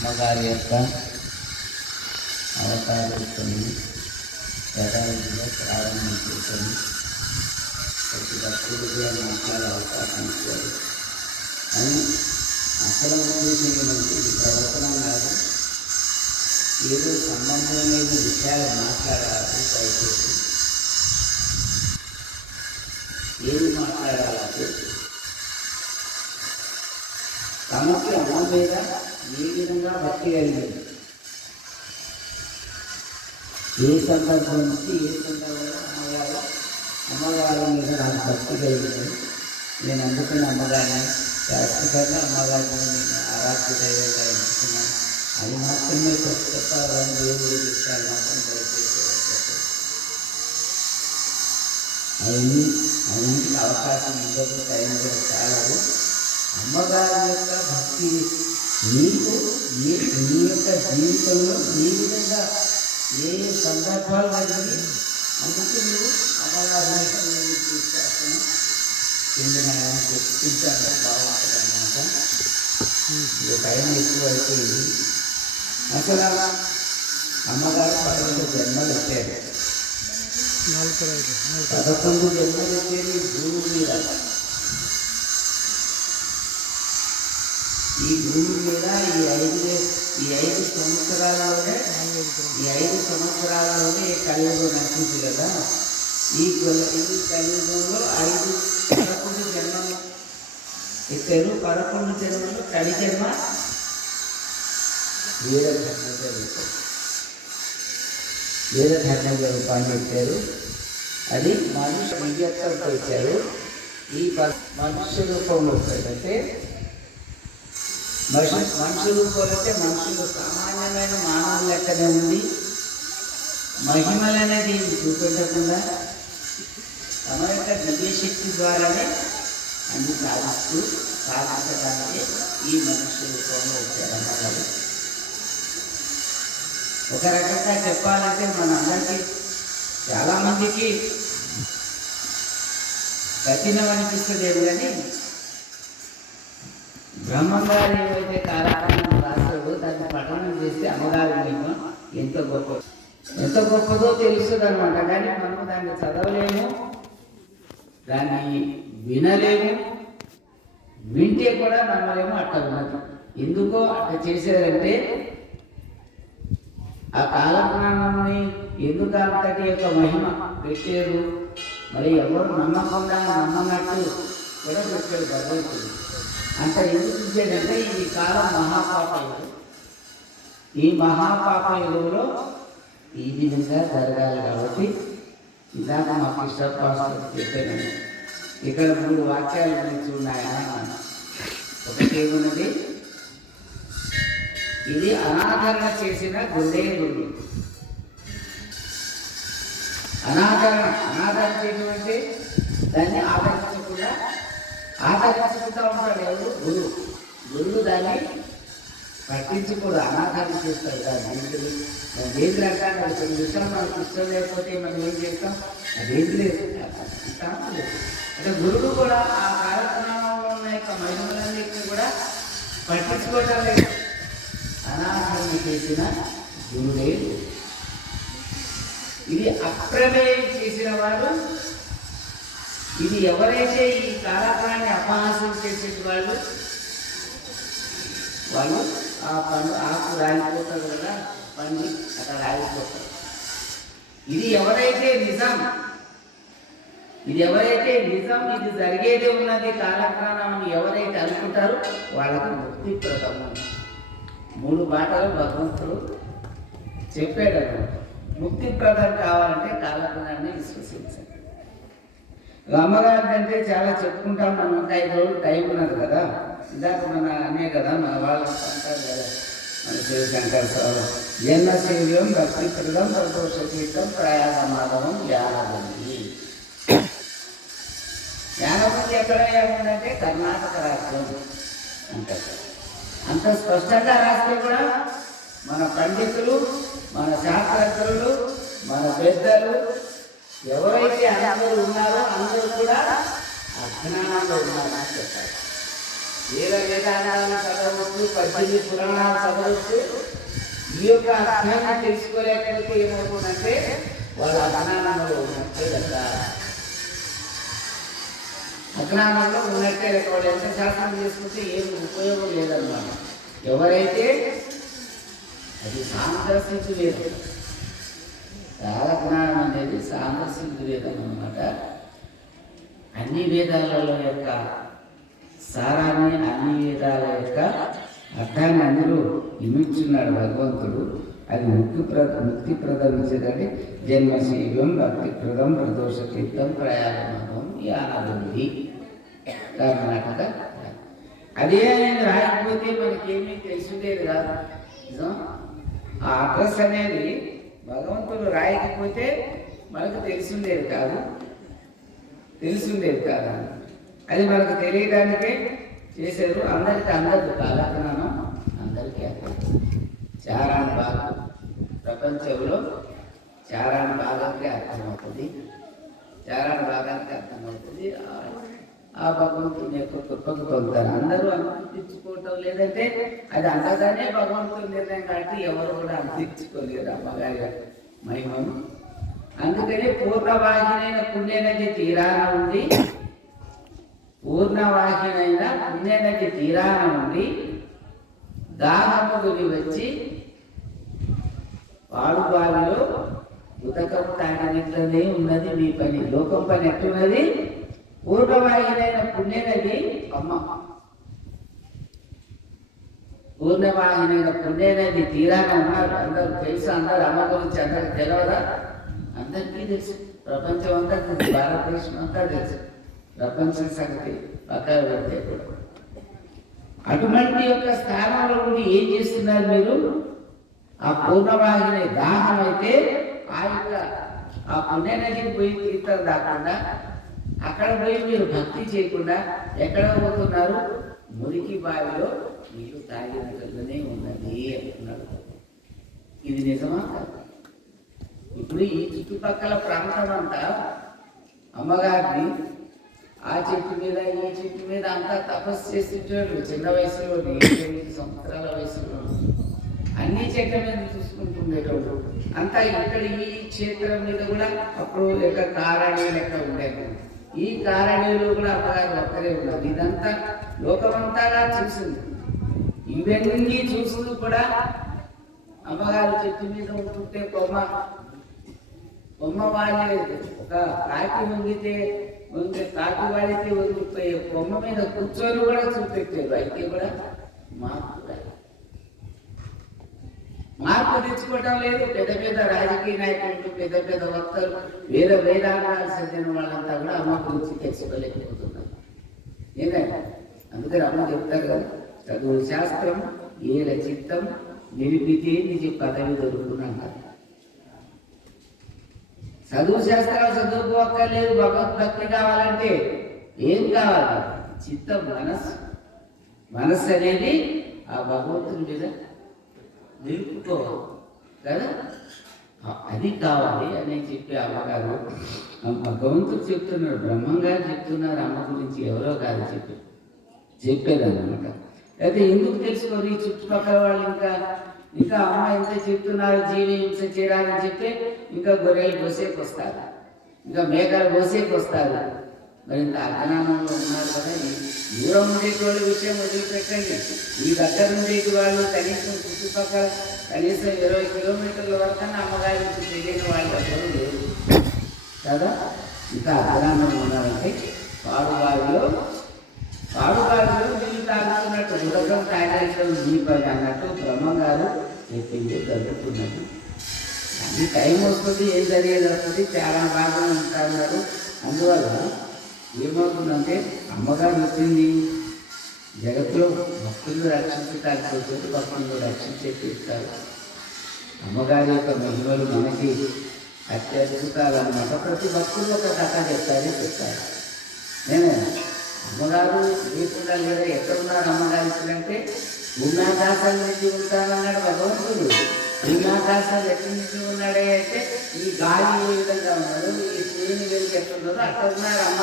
అమ్మగారి యొక్క అవతారాన్ని యథావిధిగా ప్రారంభం చేశాను. ప్రతి భక్తుడిగా మాట్లాడే అవకాశం ఇచ్చారు. కానీ అసలు ఉద్దేశం ఏమంటే ఇది ప్రవర్తనం కాదు, ఏదో సంబంధం లేని విషయాలు మాట్లాడాలి. దయచేసి ఏది మాట్లాడాలంటే తమకి అమ్మ మీద ఏ విధంగా భక్తి కలిగింది, ఏ సందర్భం నుంచి ఏ సందర్భంలో అమ్మవారి మీద నాకు భక్తి కలిగింది. నేను అందుకని అమ్మగారిని శాస్త్రీయంగా అమ్మగారిని నేను ఆరాధ్య దైవంగా ఎంచుకున్నాను. అది మాత్రమే చెప్పాలని దేవుడి విషయాలు మాత్రం దయచేసి అన్నింటికి అవకాశం ఉండదు, టైం కూడా చాలదు. అమ్మగారి యొక్క భక్తి నీకు నీ యొక్క జీవితంలో ఈ విధంగా ఏ సందర్భాలు కలిగి అందుకే నువ్వు అమ్మగారిని నేను తీసుకొస్తాను చెందిన చెప్పించాను బాగుంటుంది అన్నమాట. ఇది టైం ఎక్కువ అయిపోయింది. అసలు అమ్మగారు 11 జన్మలు వచ్చారు. 11 జన్మలు వచ్చేది భూమి మీద. ఈ భూమి మీద ఈ ఐదు సంవత్సరాలలోనే కలియుగం నడిచింది కదా. ఈ కలియుగంలో 11 జన్మలు ఎత్తారు. 11 జన్మలు కడి జన్మ వేదధర్మ రూపాన్ని ఇచ్చారు. అది మనుష్య దివ్యత్వంతో ఇచ్చారు. ఈ మనుష్య రూపంలో అంటే మనుషుల రూపంలో అంటే మనుషులు సామాన్యమైన మానవుల లెక్కనే ఉండి మహిమలనేది చూపెట్టకుండా తమ యొక్క దివ్యశక్తి ద్వారానే అన్ని సాధించడానికి ఈ మనుష్య రూపంలో వచ్చారన్నమాట. ఒక రకంగా చెప్పాలంటే మన అందరికీ చాలామందికి కఠినం అనిపిస్తుందేమో కానీ బ్రహ్మంగారు ఏవైతే కాలక్రమం రాశాడో దాన్ని పఠనం చేస్తే అమ్మగారి మహిమ ఎంత గొప్పదో తెలుస్తుంది అనమాట. కానీ మనము దాన్ని చదవలేము, దాన్ని వినలేము, వింటే కూడా నమ్మలేము. అట్లా ఉన్నది. ఎందుకో అట్లా చేసేదంటే ఆ కాలజ్ఞానాన్ని ఎందుకు అంతటి యొక్క మహిమ పెట్టారు, మరి ఎవరు నమ్మనట్టు కూడా పెట్టాడు భగవంతుడు. అంత ఎందుకు ఇచ్చాడంటే ఇది కాలం మహాపాప యుగం. ఈ మహాపాప యుగంలో ఈ విధంగా జరగాలి కాబట్టి ఇందాక మా కృష్ణపాస్టర్ చెప్పాను. ఇక్కడ 3 వాక్యాలు గురించి ఉన్నాయని. ఒకటి ఏమున్నది, ఇది అనాదరణ చేసిన గుండెలు. అనాదరణ చేయడం అంటే దాన్ని ఆదరించకుండా ఆదరించుకుంటూ ఉంటాడు ఎవరు? గురువు దాన్ని పట్టించుకోడు, అనాదరణ చేస్తాడు. దాన్ని అదేంటి అంటారు. 10 నిమిషాలు మనకు ఇష్టం లేకపోతే మనం ఏం చేస్తాం? అదేంటి లేదు అంటే గురువు కూడా ఆ కార్యక్రమంలో ఉన్న యొక్క మహిళలన్నింటినీ కూడా పట్టించుకోవటం లేదు. అనాదరణ చేసిన గురుడే. ఇది అప్రమేయం చేసిన వాడు. ఇది ఎవరైతే ఈ కాలక్రమాన్ని అపహాసం చేసే వాళ్ళు ఆ పండు ఆకు రాలిపోతారు కదా, పండి అక్కడ రాలిపోతారు. ఇది ఎవరైతే నిజం ఇది జరిగేదే ఉన్నది కాలక్రమాన్ని ఎవరైతే అనుకుంటారో వాళ్ళకి ముక్తి ప్రదము. 3 మాటలు భగవంతుడు చెప్పాడు. ముక్తి ప్రదం కావాలంటే కాలజ్ఞానాన్ని విశ్వసించాలి. అమ్మగారి అంటే చాలా చెప్పుకుంటాం. మనం 5 రోజులు టైం ఉన్నది కదా. ఇందాక మన అనే కదా మన వాళ్ళు అంటారు కదా, మన శివశంకర్ సార్ జన్మ శైవ్యం భక్తి ప్రదం సంతోషీతం ప్రయాసమాధవం జ్ఞానబంధి. జ్ఞానబంధి ఎక్కడ ఉందంటే కర్ణాటక రాష్ట్రం అంటారు. అంత స్పష్టంగా రాస్తే కూడా మన పండితులు, మన శాస్త్రజ్ఞులు, మన పెద్దలు ఎవరైతే అందరూ ఉన్నారో అందరూ కూడా అజ్ఞానంలో ఉన్నారని చెప్పారు. వేద వేదాంతాలను చదవచ్చు, 18 పురాణాలు చదవచ్చు. ఈ యొక్క అర్థాన్ని తెలుసుకోలేకపోతే ఏమవుతుందంటే వాళ్ళ అజ్ఞానంలో ఉన్నట్టే లెక్క. అజ్ఞానంలో ఉన్నట్టే లెక్క. వాళ్ళు ఎంత శాస్త్రం చేసుకుంటే ఏమి ఉపయోగం లేదన్నమాట. ఎవరైతే అది సాందర్శిక వేదం, కాలజ్ఞానం అనేది సాందర్శిక వేదం అన్నమాట. అన్ని వేదాలలో యొక్క సారాన్ని, అన్ని వేదాల యొక్క అర్థాన్ని అందరూ నిమించున్నాడు భగవంతుడు. అది ముక్తి ప్రదమించేదంటే జన్మశీలం భక్తిప్రదం ప్రదోష తీర్థం ప్రయాగమం యానబంది కర్ణాటక. అదే అనేది రాయకపోతే మనకేమీ తెలిసిందేది కాదు. నిజం, ఆ అడ్రస్ అనేది భగవంతుడు రాయకపోతే మనకు తెలిసిందేది కాదు. అది మనకు తెలియడానికే చేశారు. అందరికీ అందదు కాలజ్ఞానం, అందరికీ చారాన్ని బాగా ప్రపంచంలో చారాన్ని భాగానికి అర్థమవుతుంది. ఆ భగవంతుని యొక్క కృపకు పొందుతారు. అందరూ అందించుకోవటం లేదంటే అది అందగానే భగవంతుని నిర్ణయం కాబట్టి ఎవరు కూడా అందించుకోలేరు అమ్మగారి మహిమను. అందుకని పూర్ణవాహినైన పుణ్యనది తీరాన ఉండి దాహముని వచ్చి వాడుబావిలో ఉదకం తాగినట్లనే ఉన్నది మీ పని. లోకం పని ఎట్టున్నది? పూర్ణవాహినైన పుణ్యనది అమ్మ. పూర్ణవాహినైన పుణ్యనది తీరాన ఉన్నారు. అందరూ తెలుసు. అందరు అమ్మ గురించి అందరికి తెలియదా? అందరికీ తెలుసు. ప్రపంచం అంతా తెలుసు, భారతదేశం అంతా తెలుసు. ప్రపంచం సంగతి పక్కన పెడితే కూడా అటువంటి యొక్క స్థానంలో ఉండి ఏం చేస్తున్నారు మీరు? ఆ పూర్ణవాహిని దాహం అయితే ఆ పుణ్యనదికి పోయి తీర్థం దాకుండా అక్కడ పోయి మీరు భక్తి చేయకుండా ఎక్కడ పోతున్నారు? మురికి బావిలో నీళ్ళు తాగినట్లుగానే ఉన్నది అంటున్నాడు. ఇది నిజమా? ఇప్పుడు ఈ చుట్టుపక్కల ప్రాంతం అంతా అమ్మగారిని ఆ చెట్టు మీద ఈ చెట్టు మీద అంతా తపస్సు చేస్తుంటాడు. చిన్న వయసులో 7 సంవత్సరాల వయసులో అన్ని చెట్ల మీద చూసుకుంటుండేటోడు. అంతా ఇక్కడ ఈ క్షేత్రం మీద కూడా అప్పుడు లెక్క కారణి లెక్క ఉండేది. ఈ కారణిలో కూడా అమ్మగారు ఒక్కరే ఉన్నారు. ఇదంతా లోకమంతాగా చూసింది. ఇవన్నీ చూస్తూ కూడా అమ్మగారు చెట్టు మీద ఉంటుంటే కొమ్మ వాడలేదు. ఒక కాకి వంగితే కాకి వాడితే వదిలిపోయే కొమ్మ మీద కూర్చొని కూడా చూపెట్టారు. అయితే కూడా మార్పు తెచ్చుకోవటం లేదు. పెద్ద పెద్ద రాజకీయ నాయకులు, పెద్ద పెద్ద వక్తలు, వేదాంతాలు చదివిన వాళ్ళంతా కూడా అమ్మ గురించి తెలుసుకోలేకపోతున్నారు. ఏంటంటే అందుకని అమ్మ చెప్తారు కదా, చదువు శాస్త్రం ఏల చిత్తం నిలిపితే నిజ పదవి దొరుకుతున్నారు. చదువు శాస్త్రాలు చదువుకోక్కర్లేదు. భగవద్భక్తి కావాలంటే ఏం కావాలి? చిత్తం, మనస్సు అనేది ఆ భగవంతుని మీద నిలుపుకోవాలి కదా, అది కావాలి అని చెప్పి అమ్మగారు భగవంతుడు చెప్తున్నారు. బ్రహ్మంగారు చెప్తున్నారు అమ్మ గురించి, ఎవరో కాదు చెప్పేదన్నమాట. అయితే ఎందుకు తెలుసుకోరు ఈ చుట్టుపక్కల వాళ్ళు? ఇంకా అమ్మ ఎంత చెప్తున్నారు, జీవి హింస చేయాలని చెప్తే ఇంకా గొర్రెలు పోసేకి వస్తారు, ఇంకా మేకలు పోసేకి వస్తారు. మరి ఇంత అజ్ఞానంలో ఉన్నారు కదా. దూరం ఉండేటువంటి విషయం వదిలిపెట్టండి. ఈ దగ్గర ఉండేటి వాళ్ళు కనీసం చుట్టుపక్కల కనీసం 20 కిలోమీటర్ల వరకు అమ్మగారికి తెలియని వాళ్ళు ఎవరు లేరు కదా. ఇంకా అజ్ఞానంలో ఉన్నారంటే పాడుబావిలో నీళ్ళు తాగుతున్నట్టు ఉదకం తాగడం నీ పని అన్నట్టు బ్రహ్మంగారు చెప్పింది జరుగుతున్నది. అది టైం వస్తుంది, ఏం జరిగేది వస్తుంది. చాలా బాగా ఉంటున్నారు. అందువల్ల ఏమవుతుందంటే అమ్మగారు వచ్చింది జగత్తులో భక్తులు రక్షించడానికి వచ్చేది, భక్తులు రక్షించే తీస్తారు. అమ్మగారి యొక్క మహిమలు మనకి అత్యద్భుతాలన్నమాట. ప్రతి భక్తులు ఒక కథ చెప్తారు. నేనే అమ్మగారు లేకుండా లేదా ఎక్కడున్నారు అమ్మగారు ఇప్పుడంటే భూమాకాశాల నుంచి ఉంటానన్నాడు భగవంతుడు. భూమాకాశాలు ఎక్కడి నుంచి ఉన్నాడే అంటే ఈ గాలి ఏ విధంగా ఉన్నాడు, ఈ సూర్యుని వెలుగు ఎట్లున్నదో అక్కడ ఉన్నారు అమ్మ.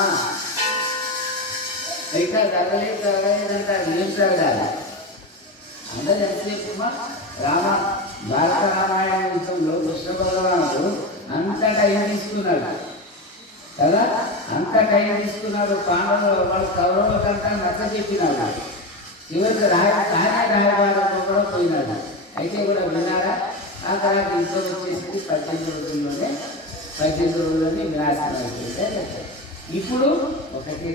ఇంకా జరగలేదంటారు. ఏం జరగాలి? అందరూ ఎంతసేపు భారత రామాయణ యుద్ధంలో కృష్ణ భగవానుడు అంత టైం తీసుకున్నాడు కదా, అంత టైం తీసుకున్నాడు. పాండవులు వాళ్ళు కౌరవులకంతా నచ్చ చెప్పినాడు. చివరికి రాయబారంలో కూడా పోయినాడు. అయితే కూడా వినారా? ఆ తర్వాత ఇంట్లో వచ్చేసి 18 రోజుల్లోనే వినాశనం అయిపోయింది. ఇప్పుడు ఒకటే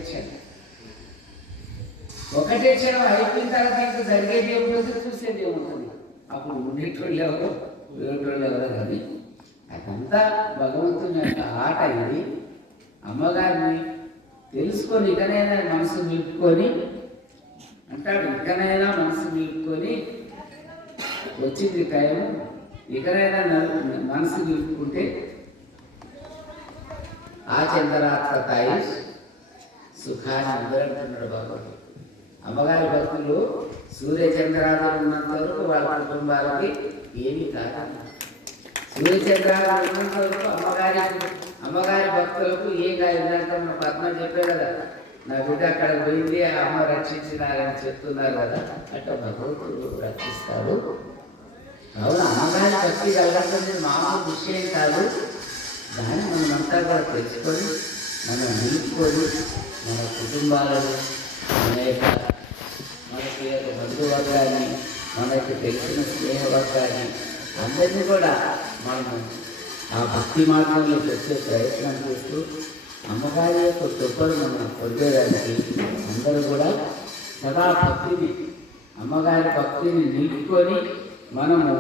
క్షణం అయిపోయిన తర్వాత ఇంకా జరిగేది ఏముంటుంది, చూసేది ఏముంటుంది. అప్పుడు ఉండేటోళ్ళు ఎవరు, వేరేటోళ్ళు ఎవరు కానీ అదంతా భగవంతుని యొక్క ఆట. ఇది అమ్మగారిని తెలుసుకొని ఇకనైనా మనసు నిలుపుకొని అంటాడు, ఇకనైనా మనసు నిలుపుకొని వచ్చింది టైం, ఇకనైనా మనసు నిలుపుకుంటే ఆ చంద్రాత్మ తాయి సుఖాన్ని అందరంటున్నాడు భగవంతుడు. అమ్మగారి భక్తులు సూర్యచంద్రాలు ఉన్నంత వరకు వాళ్ళ కుటుంబాలకి ఏమీ కాదు. సూర్యచంద్రాలు ఉన్నంత వరకు అమ్మగారి భక్తులకు ఏ గాయంటే పద్మ చెప్పే కదా, నా బిడ్డ అక్కడ పోయింది, ఆ అమ్మ రక్షించినారని చెప్తున్నారు కదా, అట్లా భగవంతుడు రక్షిస్తాడు. అవును, అమ్మగారి భక్తి కలగడం మామూలు విషయం కాదు. దాన్ని మనమంతా కూడా తెలుసుకొని మనం నిలుపుకొని మన కుటుంబాలను మనకి బంధువర్గాన్ని, మనకి తెలిసిన స్నేహవర్గాన్ని అందరినీ కూడా మనం ఆ భక్తి మార్గంలోకి వచ్చే ప్రయత్నం చేస్తూ అమ్మగారి యొక్క కృపను మనం పొందేదానికి అందరూ కూడా సదా అమ్మగారి భక్తిని నిలుపుకొని మనము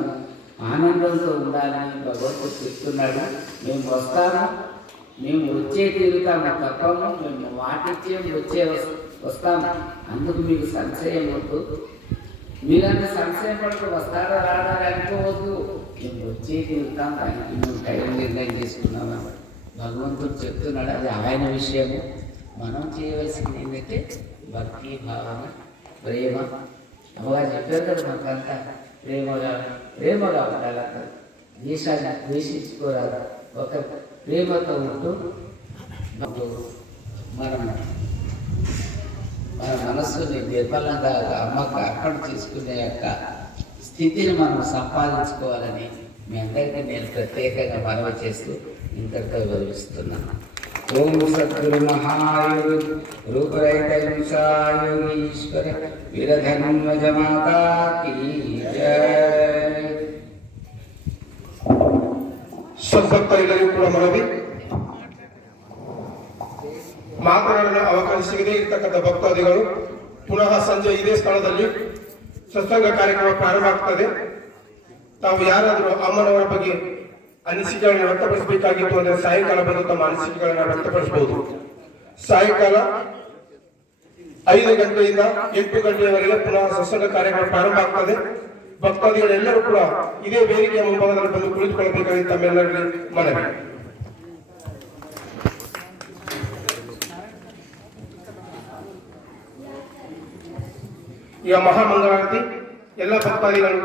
ఆనందంతో ఉండాలని భగవంతుడు చెప్తున్నాడు. మేము వస్తాము, మేము వచ్చే తీరుతాము, తప్పము, మేము వాటిచ్చే వస్తాము. అందుకు మీకు సంశయం వద్దు. మీరంతా సంశయం పడుతూ వస్తారా రాడా అనుకోవద్దు. మేము వచ్చే తీరుతాం, దానికి మేము టైం నిర్ణయం చేసుకున్నాము భగవంతుడు చెప్తున్నాడు. అది ఆయన విషయము. మనం చేయవలసింది ఏంటంటే భక్తి భావన, ప్రేమ. అమ్మగారు చెప్పారు కదా, మనకంతా ప్రేమగా ఉండాలి. దేశాన్ని ద్వేషించుకోరాదు. ఒక ప్రేమతో ఉంటూ మన మనస్సుని నిర్మలంగా అమ్మకు అర్పణ చేసుకునే యొక్క స్థితిని మనం సంపాదించుకోవాలని మీ అందరికీ నేను ప్రత్యేకంగా మనవి చేస్తూ ఇంతటితో వివరిస్తున్నాను. ఓం సద్గురు మహాయోగి రూపరహితీశ్వర వీరధన్వజమాతా కీ జై. ಸದ್ಭಕ್ತರಿಗೂ ಕೂಡ ಮನವಿ, ಮಾತನಾಡಲು ಅವಕಾಶ ಸಿಗದೇ ಇರತಕ್ಕಂಥ ಭಕ್ತಾದಿಗಳು ಪುನಃ ಸಂಜೆ ಇದೇ ಸ್ಥಳದಲ್ಲಿ ಸತ್ಸಂಗ ಕಾರ್ಯಕ್ರಮ ಪ್ರಾರಂಭ ಆಗ್ತದೆ. ತಾವು ಯಾರಾದರೂ ಅಮ್ಮನವರ ಬಗ್ಗೆ ಅನಿಸಿಕೆಗಳನ್ನು ವ್ಯಕ್ತಪಡಿಸಬೇಕಾಗಿತ್ತು ಅಂದರೆ ಸಾಯಂಕಾಲ ಬಂದು ತಮ್ಮ ಅನಿಸಿಕೆಗಳನ್ನು ವ್ಯಕ್ತಪಡಿಸಬಹುದು. ಸಾಯಂಕಾಲ 5 ಗಂಟೆಯಿಂದ 8 ಗಂಟೆಯವರೆಗೆ ಪುನಃ ಸತ್ಸಂಗ ಕಾರ್ಯಕ್ರಮ ಪ್ರಾರಂಭ ಆಗ್ತದೆ. ಭಕ್ತಾದಿಗಳೆಲ್ಲರೂ ಕೂಡ ಇದೇ ವೇದಿಕೆಯ ಮುಂಭಾಗದಲ್ಲಿ ಬಂದು ಕುಳಿತುಕೊಳ್ಳಬೇಕಾಗಿ ತಮ್ಮೆಲ್ಲರಲ್ಲಿ ಮನವಿ. ಈಗ ಮಹಾಮಂಗಳಾರತಿ ಎಲ್ಲ ಭಕ್ತಾದಿಗಳು